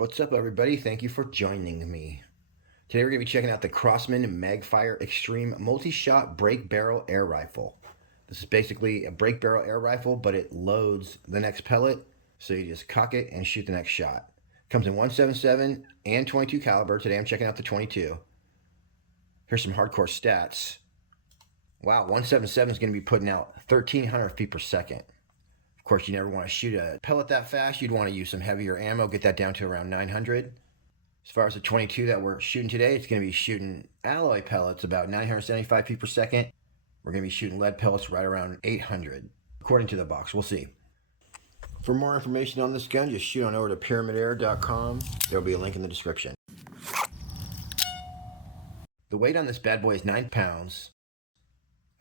What's up, everybody? Thank you for joining me. Today we're going to be checking out the Crosman Magfire Extreme multi-shot break barrel air rifle. This is basically a break barrel air rifle, but it loads the next pellet, so you just cock it and shoot the next shot. Comes in 177 and 22 caliber. Today I'm checking out the 22. Here's some hardcore stats. Wow, 177 is going to be putting out 1,300 feet per second. Of course, you never want to shoot a pellet that fast. You'd want to use some heavier ammo, get that down to around 900. As far as the 22 that we're shooting today, it's going to be shooting alloy pellets about 975 feet per second. We're going to be shooting lead pellets right around 800, according to the box. We'll see. For more information on this gun, just shoot on over to pyramidair.com. There'll be a link in the description. The weight on this bad boy is 9 pounds,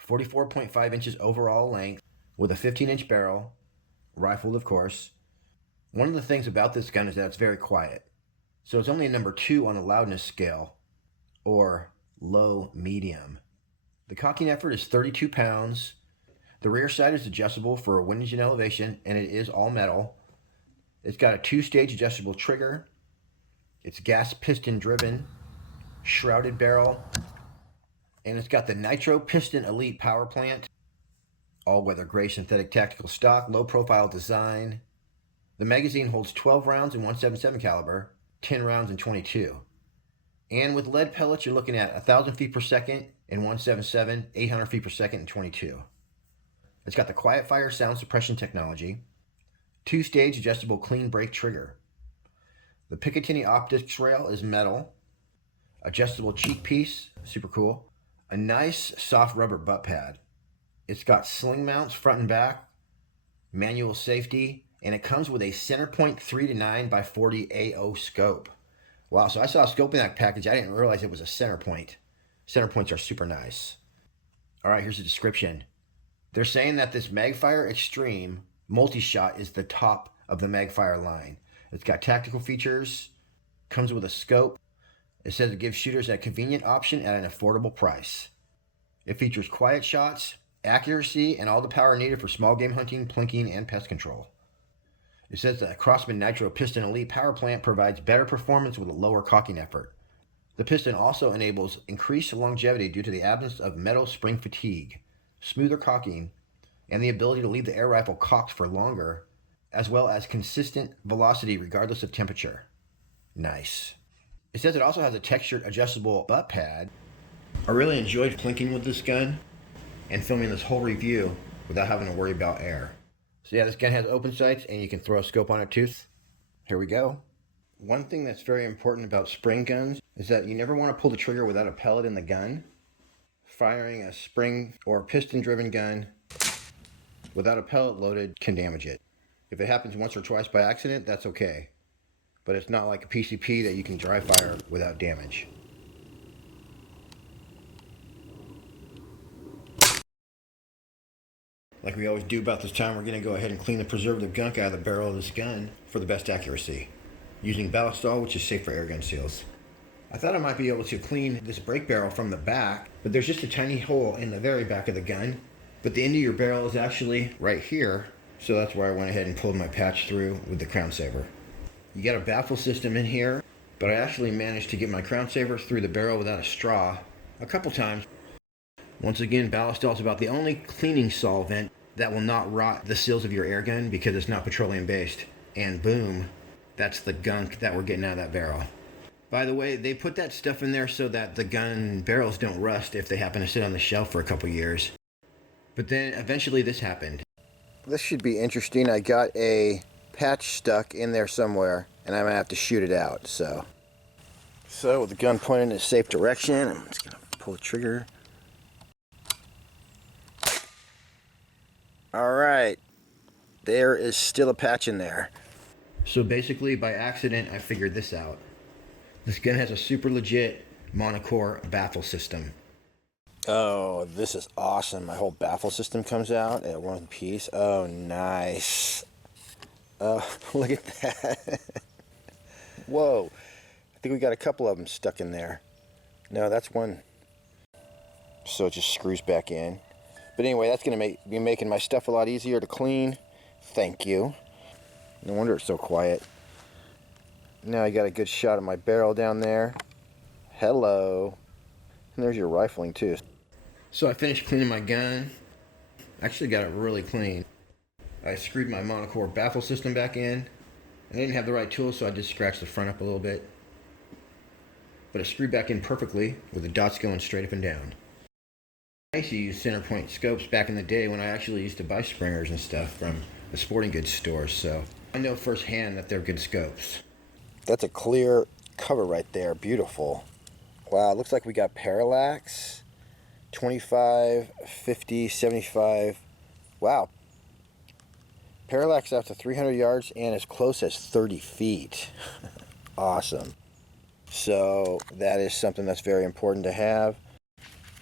44.5 inches overall length, with a 15-inch barrel, rifled of course. One of the things about this gun is that it's very quiet. So it's only a number 2 on the loudness scale, or low medium. The cocking effort is 32 pounds. The rear sight is adjustable for windage and elevation, and it is all metal. It's got a 2-stage adjustable trigger. It's gas piston driven, shrouded barrel, and it's got the Nitro Piston Elite power plant. All-weather gray synthetic tactical stock, low-profile design. The magazine holds 12 rounds in 177 caliber, 10 rounds in 22. And with lead pellets, you're looking at 1,000 feet per second in 177, 800 feet per second in 22. It's got the quiet fire sound suppression technology, 2-stage adjustable clean brake trigger. The Picatinny optics rail is metal, adjustable cheek piece, super cool. A nice soft rubber butt pad. It's got sling mounts front and back, manual safety, and it comes with a CenterPoint 3-9 by 40 AO scope. Wow, so I saw a scope in that package. I didn't realize it was a CenterPoint. CenterPoints are super nice. All right, here's the description. They're saying that this Magfire Extreme multi-shot is the top of the Magfire line. It's got tactical features, comes with a scope. It says it gives shooters a convenient option at an affordable price. It features quiet shots, accuracy, and all the power needed for small game hunting, plinking, and pest control. It says the Crosman Nitro Piston Elite power plant provides better performance with a lower cocking effort. The piston also enables increased longevity due to the absence of metal spring fatigue, smoother cocking, and the ability to leave the air rifle cocked for longer, as well as consistent velocity regardless of temperature. Nice. It says it also has a textured adjustable butt pad. I really enjoyed plinking with this gun and filming this whole review without having to worry about air. So yeah, this gun has open sights and you can throw a scope on it too. Here we go. One thing that's very important about spring guns is that you never want to pull the trigger without a pellet in the gun. Firing a spring or piston driven gun without a pellet loaded can damage it. If it happens once or twice by accident, that's okay. But it's not like a PCP that you can dry fire without damage. Like we always do about this time, we're going to go ahead and clean the preservative gunk out of the barrel of this gun for the best accuracy, using ballistol, which is safe for airgun seals. I thought I might be able to clean this brake barrel from the back, but there's just a tiny hole in the very back of the gun. But the end of your barrel is actually right here, so that's where I went ahead and pulled my patch through with the crown saver. You got a baffle system in here, but I actually managed to get my crown saver through the barrel without a straw a couple times. Once again, ballistol is about the only cleaning solvent that will not rot the seals of your air gun because it's not petroleum based. And boom, that's the gunk that we're getting out of that barrel. By the way, they put that stuff in there so that the gun barrels don't rust if they happen to sit on the shelf for a couple years. But then eventually this happened. This should be interesting. I got a patch stuck in there somewhere and I'm gonna have to shoot it out. So with the gun pointed in a safe direction, I'm just gonna pull the trigger. Alright, there is still a patch in there. So basically by accident I figured this out. This gun has a super legit monocore baffle system. Oh, this is awesome. My whole baffle system comes out at one piece. Oh, nice. Oh, look at that. Whoa. I think we got a couple of them stuck in there. No, that's one. So it just screws back in. But anyway, that's going to be making my stuff a lot easier to clean. Thank you. No wonder it's so quiet. Now I got a good shot of my barrel down there. Hello. And there's your rifling too. So I finished cleaning my gun. Actually got it really clean. I screwed my monocore baffle system back in. I didn't have the right tool, so I just scratched the front up a little bit. But it screwed back in perfectly with the dots going straight up and down. I used to use CenterPoint scopes back in the day when I actually used to buy springers and stuff from the sporting goods stores, so I know firsthand that they're good scopes. That's a clear cover right there. Beautiful. Wow, looks like we got parallax. 25, 50, 75. Wow. Parallax out to 300 yards and as close as 30 feet. Awesome. So that is something that's very important to have.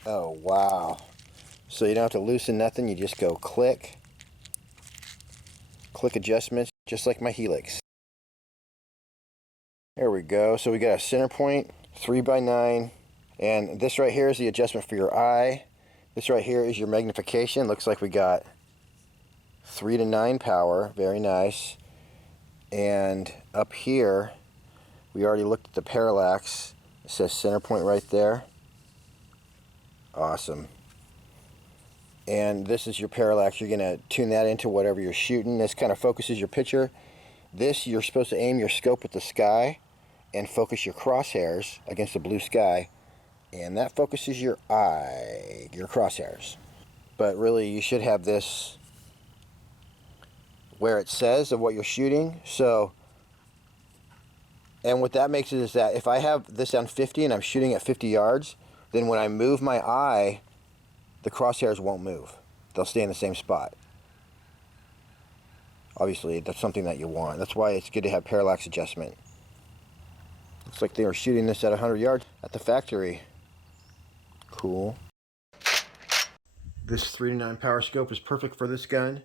Oh, wow. So you don't have to loosen nothing. You just go click. Click adjustments, just like my Helix. There we go. So we got a CenterPoint 3x9. And this right here is the adjustment for your eye. This right here is your magnification. Looks like we got 3 to 9 power. Very nice. And up here, we already looked at the parallax. It says CenterPoint right there. Awesome. And this is your parallax. You're going to tune that into whatever you're shooting. This kind of focuses your picture. This, you're supposed to aim your scope at the sky and focus your crosshairs against the blue sky. And that focuses your eye, your crosshairs. But really, you should have this where it says of what you're shooting. So, and what that makes it is that if I have this on 50 and I'm shooting at 50 yards, then when I move my eye, the crosshairs won't move. They'll stay in the same spot. Obviously, that's something that you want. That's why it's good to have parallax adjustment. Looks like they were shooting this at 100 yards at the factory. Cool. This 3 to 9 power scope is perfect for this gun.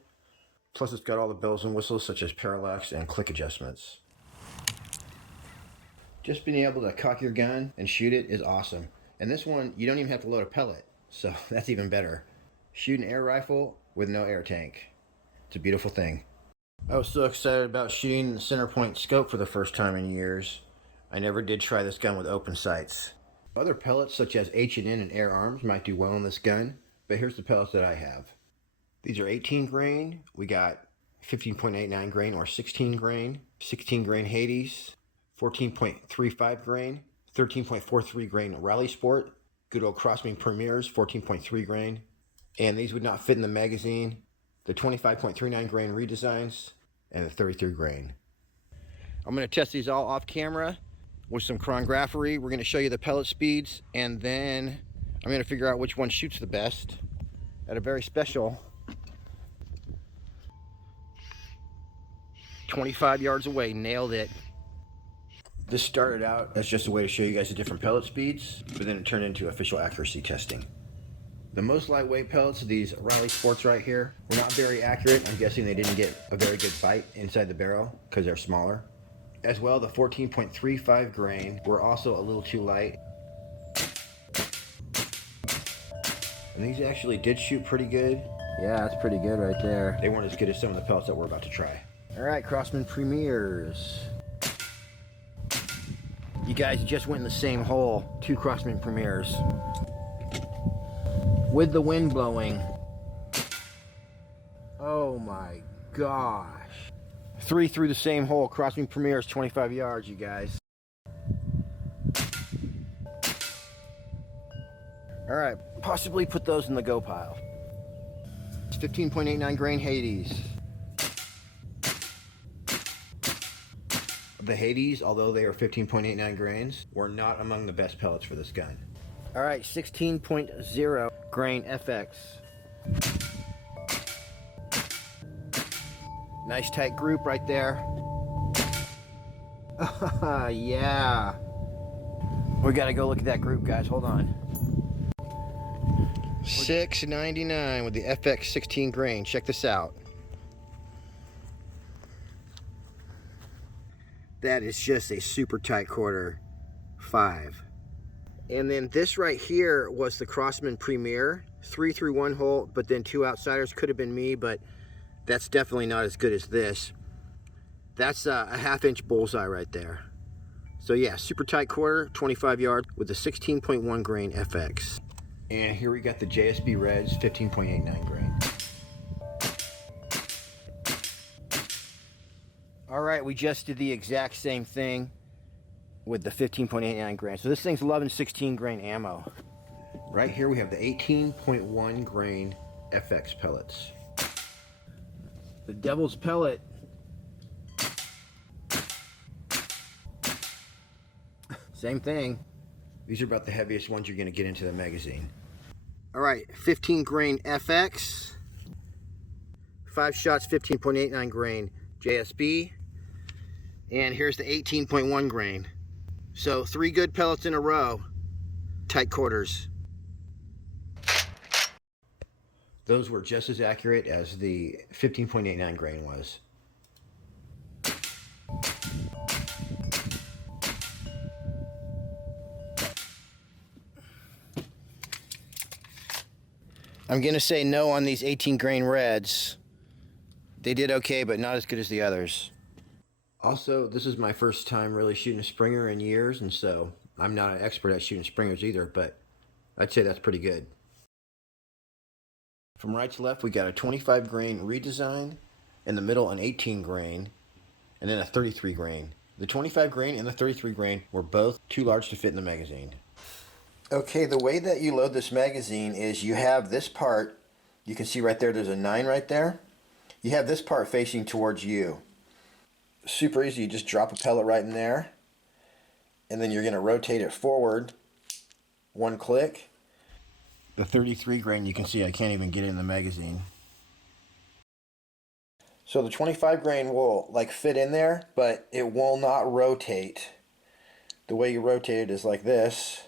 Plus it's got all the bells and whistles such as parallax and click adjustments. Just being able to cock your gun and shoot it is awesome. And this one, you don't even have to load a pellet, so that's even better. Shoot an air rifle with no air tank. It's a beautiful thing. I was so excited about shooting the CenterPoint scope for the first time in years. I never did try this gun with open sights. Other pellets such as H&N and Air Arms might do well in this gun, but here's the pellets that I have. These are 18 grain. We got 15.89 grain or 16 grain, 16 grain Hades, 14.35 grain, 13.43 grain Rally Sport, good old Crosman Premiers, 14.3 grain, and these would not fit in the magazine, the 25.39 grain redesigns, and the 33 grain. I'm going to test these all off camera with some chronography. We're going to show you the pellet speeds, and then I'm going to figure out which one shoots the best at a very special 25 yards away. Nailed it. This started out as just a way to show you guys the different pellet speeds, but then it turned into official accuracy testing. The most lightweight pellets, these Rally Sports right here, were not very accurate. I'm guessing they didn't get a very good bite inside the barrel because they're smaller. As well, the 14.35 grain were also a little too light. And these actually did shoot pretty good. Yeah, that's pretty good right there. They weren't as good as some of the pellets that we're about to try. All right, Crosman Premiers. You guys just went in the same hole. 2 Crosman Premiers. With the wind blowing. Oh my gosh. 3 through the same hole. Crosman Premiers, 25 yards, you guys. All right, possibly put those in the go pile. It's 15.89 grain Hades. The Hades, although they are 15.89 grains, were not among the best pellets for this gun. All right, 16.0 grain FX. Nice tight group right there. Yeah. We gotta go look at that group, guys. Hold on. 6.99 with the FX 16 grain. Check this out. That is just a super tight quarter 5. And then this right here was the Crosman Premier. 3 through 1 hole, but then 2 outsiders. Could have been me, but that's definitely not as good as this. That's a 1/2 inch bullseye right there. So yeah, super tight quarter, 25 yard with a 16.1 grain FX. And here we got the JSB Reds, 15.89 grain. All right, we just did the exact same thing with the 15.89 grain. So this thing's 11-16 grain ammo. Right here we have the 18.1 grain FX pellets. The Devil's Pellet. Same thing. These are about the heaviest ones you're gonna get into the magazine. All right, 15 grain FX. 5 shots, 15.89 grain JSB. And here's the 18.1 grain. So 3 good pellets in a row, tight quarters. Those were just as accurate as the 15.89 grain was. I'm gonna say no on these 18 grain reds. They did okay, but not as good as the others. Also, this is my first time really shooting a Springer in years, and so I'm not an expert at shooting Springers either, but I'd say that's pretty good. From right to left, we got a 25 grain redesign, in the middle an 18 grain, and then a 33 grain. The 25 grain and the 33 grain were both too large to fit in the magazine. Okay, the way that you load this magazine is you have this part, you can see right there, there's a 9 right there. You have this part facing towards you. Super easy, you just drop a pellet right in there, and then you're going to rotate it forward, 1 click. The 33 grain, you can see I can't even get it in the magazine. So the 25 grain will like fit in there, but it will not rotate. The way you rotate it is like this.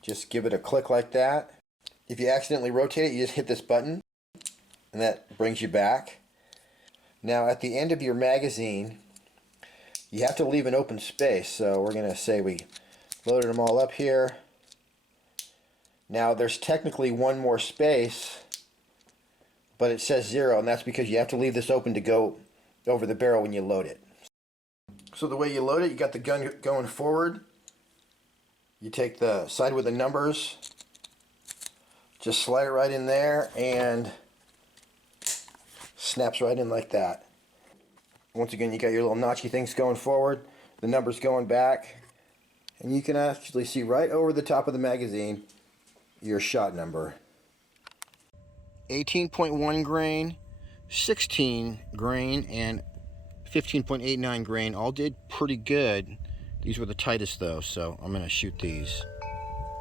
Just give it a click like that. If you accidentally rotate it, you just hit this button, and that brings you back. Now at the end of your magazine, you have to leave an open space. So we're going to say we loaded them all up here. Now there's technically one more space, but it says 0, and that's because you have to leave this open to go over the barrel when you load it. So the way you load it, you got the gun going forward. You take the side with the numbers, just slide it right in there, and snaps right in like that. Once again, you got your little notchy things going forward, the numbers going back, and you can actually see right over the top of the magazine your shot number. 18.1 grain, 16 grain, and 15.89 grain all did pretty good. These were the tightest though, so I'm gonna shoot these.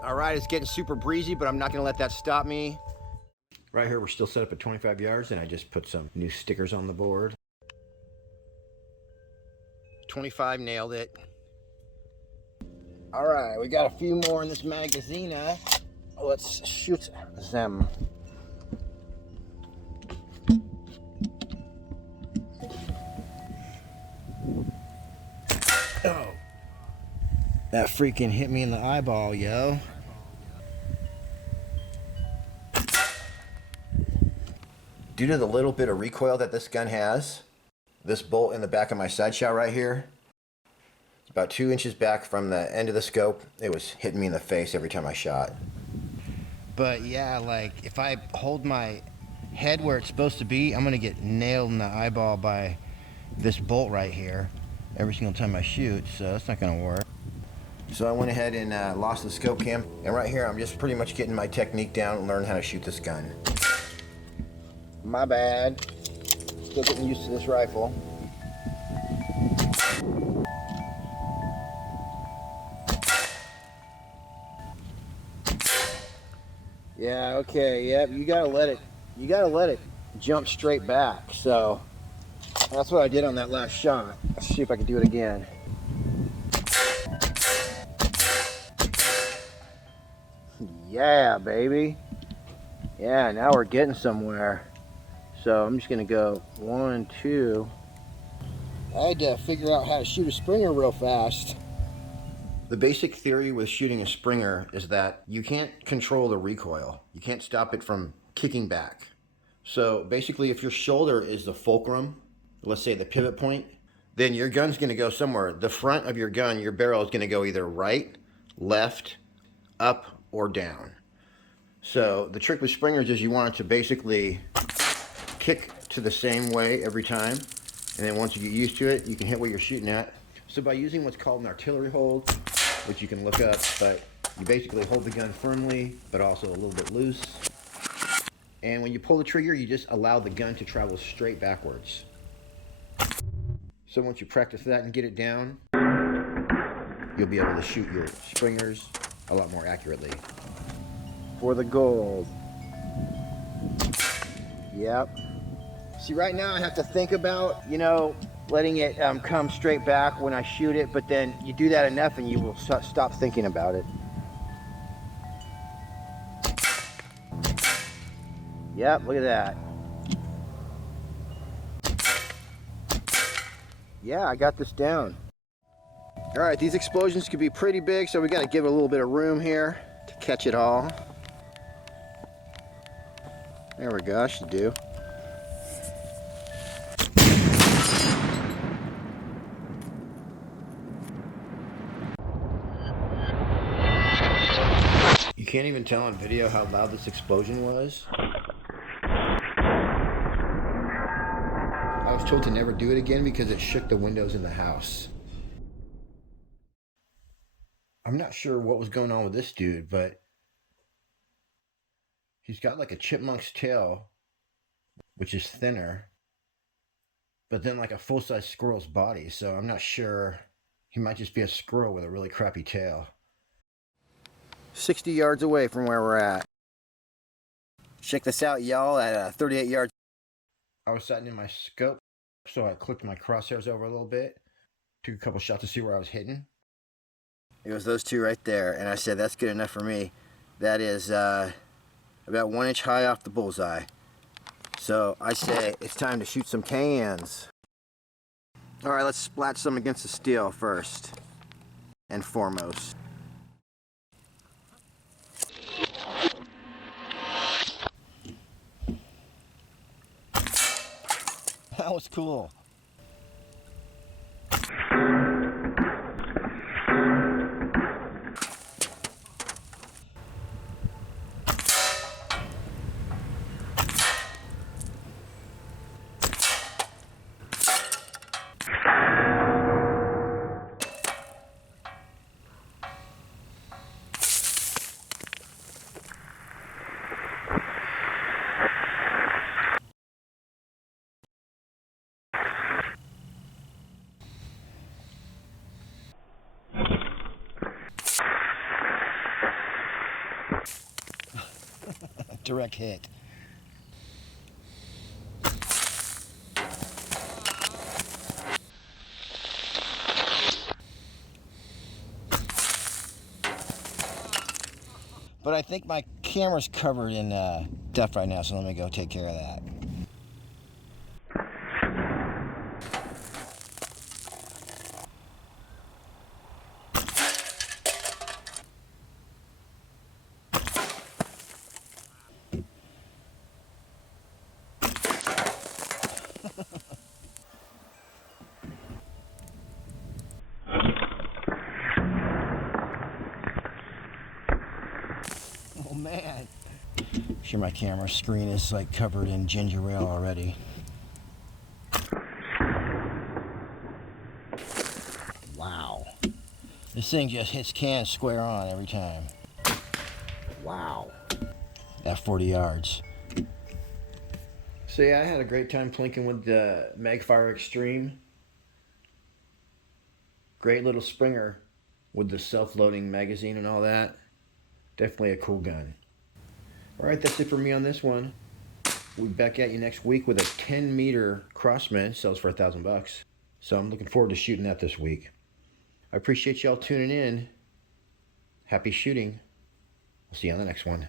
All right, it's getting super breezy, but I'm not gonna let that stop me. Right here, we're still set up at 25 yards, and I just put some new stickers on the board. 25 nailed it. All right, we got a few more in this magazine. Let's shoot them. Oh, that freaking hit me in the eyeball, yo. Due to the little bit of recoil that this gun has, this bolt in the back of my side shot right here, it's about 2 inches back from the end of the scope. It was hitting me in the face every time I shot. But yeah, like if I hold my head where it's supposed to be, I'm gonna get nailed in the eyeball by this bolt right here every single time I shoot, so that's not gonna work. So I went ahead and lost the scope cam, and right here I'm just pretty much getting my technique down and learning how to shoot this gun. My bad. Still getting used to this rifle. Yeah, okay, yep, you gotta let it jump straight back. So that's what I did on that last shot. Let's see if I can do it again. Yeah, baby. Yeah, now we're getting somewhere. So I'm just gonna go 1, 2. I had to figure out how to shoot a Springer real fast. The basic theory with shooting a Springer is that you can't control the recoil. You can't stop it from kicking back. So basically, if your shoulder is the fulcrum, let's say the pivot point, then your gun's going to go somewhere. The front of your gun, your barrel is going to go either right, left, up, or down. So the trick with springers is you want it to basically kick to the same way every time. And then once you get used to it, you can hit what you're shooting at. So by using what's called an artillery hold, which you can look up, but you basically hold the gun firmly, but also a little bit loose. And when you pull the trigger, you just allow the gun to travel straight backwards. So once you practice that and get it down, you'll be able to shoot your springers a lot more accurately. For the gold. Yep. See, right now I have to think about, letting it come straight back when I shoot it, but then you do that enough and you will stop thinking about it. Yep, look at that. Yeah, I got this down. All right, these explosions could be pretty big, so we got to give it a little bit of room here to catch it all. There we go, I should do. You can't even tell on video how loud this explosion was. I was told to never do it again because it shook the windows in the house. I'm not sure what was going on with this dude, but he's got like a chipmunk's tail, which is thinner, but then like a full-size squirrel's body, so I'm not sure. He might just be a squirrel with a really crappy tail. 60 yards away from where we're at. Check this out, y'all, at 38 yards. I was sitting in my scope, so I clicked my crosshairs over a little bit, took a couple shots to see where I was hitting. It was those two right there, and I said, that's good enough for me. That is about 1 inch high off the bullseye. So I say it's time to shoot some cans. All right, let's splat some against the steel first and foremost. That was cool. Direct hit. But I think my camera's covered in depth right now, so let me go take care of that. Oh man. Sure, my camera screen is like covered in ginger ale already. Wow. This thing just hits cans square on every time. Wow. At 40 yards. So yeah, I had a great time plinking with the Magfire Extreme. Great little Springer with the self-loading magazine and all that. Definitely a cool gun. Alright, that's it for me on this one. We'll be back at you next week with a 10-meter Crosman. Sells for $1,000. So I'm looking forward to shooting that this week. I appreciate y'all tuning in. Happy shooting. We'll see you on the next one.